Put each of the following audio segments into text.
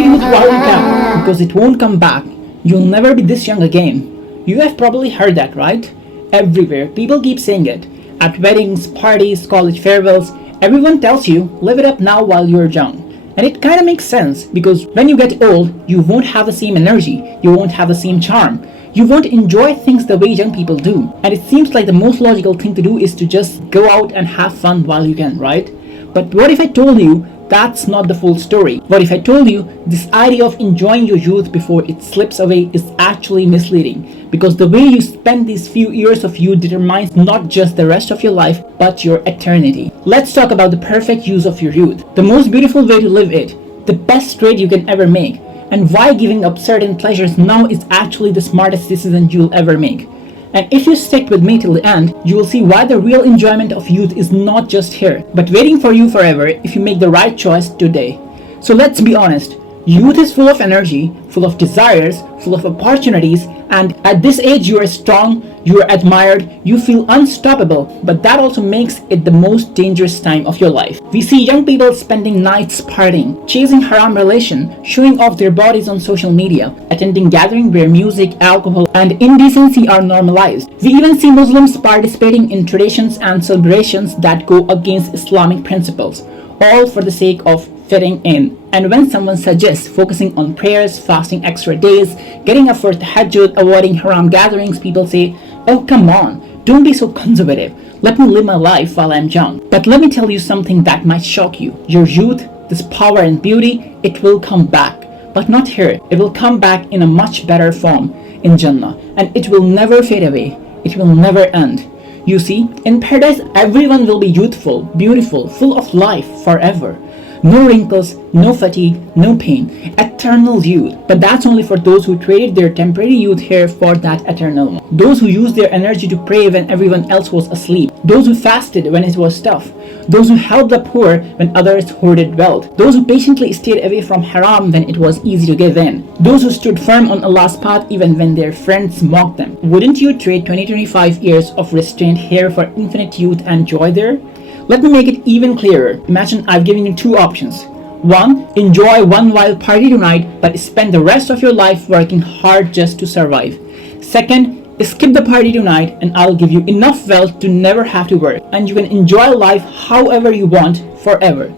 your youth while you can, because it won't come back. You'll never be this young again. You have probably heard that, right? Everywhere, people keep saying it. At weddings, parties, college farewells, everyone tells you, live it up now while you're young. And it kind of makes sense, because when you get old, you won't have the same energy, you won't have the same charm. You won't enjoy things the way young people do. And it seems like the most logical thing to do is to just go out and have fun while you can, right? But what if I told you that's not the full story? What if I told you this idea of enjoying your youth before it slips away is actually misleading? Because the way you spend these few years of youth determines not just the rest of your life, but your eternity. Let's talk about the perfect use of your youth. The most beautiful way to live it. The best trade you can ever make. And why giving up certain pleasures now is actually the smartest decision you'll ever make. And if you stick with me till the end, you will see why the real enjoyment of youth is not just here, but waiting for you forever if you make the right choice today. So let's be honest, youth is full of energy, full of desires, full of opportunities, and at this age you are strong, you are admired, you feel unstoppable, but that also makes it the most dangerous time of your life. We see young people spending nights partying, chasing haram relation, showing off their bodies on social media, attending gatherings where music, alcohol, and indecency are normalized. We even see Muslims participating in traditions and celebrations that go against Islamic principles, all for the sake of fitting in. And when someone suggests focusing on prayers, fasting extra days, getting up for tahajjud, avoiding haram gatherings, people say, oh come on, don't be so conservative. Let me live my life while I'm young. But let me tell you something that might shock you. Your youth, this power and beauty, it will come back. But not here. It will come back in a much better form in Jannah. And it will never fade away. It will never end. You see, in paradise everyone will be youthful, beautiful, full of life forever. No wrinkles, no fatigue, no pain. Eternal youth. But that's only for those who traded their temporary youth here for that eternal one. Those who used their energy to pray when everyone else was asleep. Those who fasted when it was tough. Those who helped the poor when others hoarded wealth. Those who patiently stayed away from haram when it was easy to give in. Those who stood firm on Allah's path even when their friends mocked them. Wouldn't you trade 20-25 years of restraint here for infinite youth and joy there? Let me make it even clearer. Imagine I've given you two options. One, enjoy one wild party tonight, but spend the rest of your life working hard just to survive. Second, skip the party tonight and I'll give you enough wealth to never have to work, and you can enjoy life however you want forever.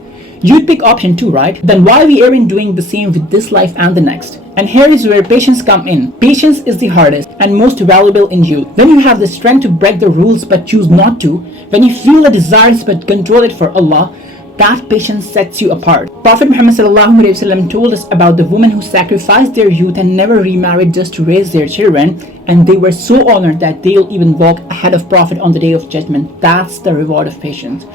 You'd pick option 2, right? Then why we aren't doing the same with this life and the next? And here is where patience come in. Patience is the hardest and most valuable in youth. When you have the strength to break the rules but choose not to, when you feel the desires but control it for Allah, that patience sets you apart. Prophet Muhammad ﷺ told us about the women who sacrificed their youth and never remarried just to raise their children, and they were so honored that they'll even walk ahead of Prophet on the Day of Judgment. That's the reward of patience.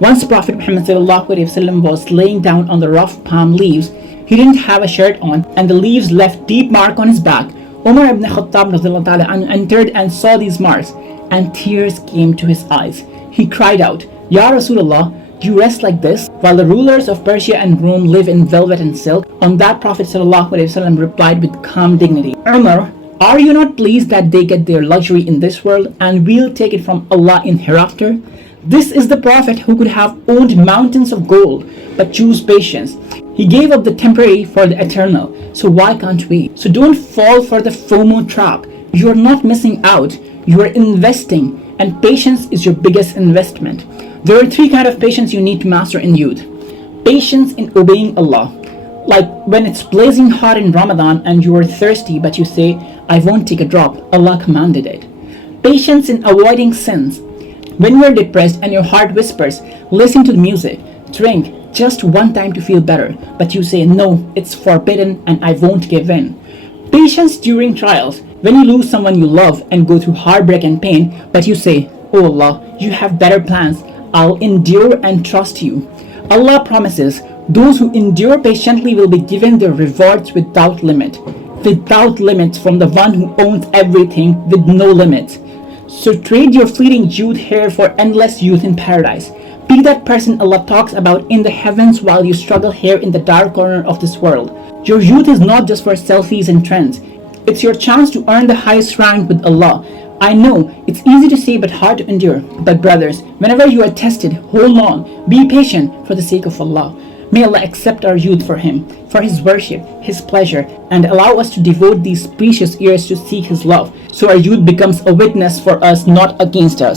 Once Prophet Muhammad ﷺ was laying down on the rough palm leaves. He didn't have a shirt on, and the leaves left deep mark on his back. Umar ibn Khattab entered and saw these marks, and tears came to his eyes. He cried out, Ya Rasulullah, do you rest like this, while the rulers of Persia and Rome live in velvet and silk? On that Prophet ﷺ replied with calm dignity, Umar, are you not pleased that they get their luxury in this world, and we'll take it from Allah in hereafter? This is the Prophet who could have owned mountains of gold, but chose patience. He gave up the temporary for the eternal, so why can't we? So don't fall for the FOMO trap. You are not missing out, you are investing, and patience is your biggest investment. There are 3 kinds of patience you need to master in youth. Patience in obeying Allah. Like when it's blazing hot in Ramadan and you are thirsty but you say, I won't take a drop, Allah commanded it. Patience in avoiding sins. When you are depressed and your heart whispers, listen to the music, drink, just one time to feel better, but you say, no, it's forbidden and I won't give in. Patience during trials. When you lose someone you love and go through heartbreak and pain, but you say, oh Allah, you have better plans, I'll endure and trust you. Allah promises, those who endure patiently will be given their rewards without limit. Without limits from the one who owns everything with no limits. So trade your fleeting youth here for endless youth in paradise. Be that person Allah talks about in the heavens while you struggle here in the dark corner of this world. Your youth is not just for selfies and trends. It's your chance to earn the highest rank with Allah. I know, it's easy to say but hard to endure. But brothers, whenever you are tested, hold on, be patient for the sake of Allah. May Allah accept our youth for Him, for His worship, His pleasure, and allow us to devote these precious years to seek His love, so our youth becomes a witness for us, not against us.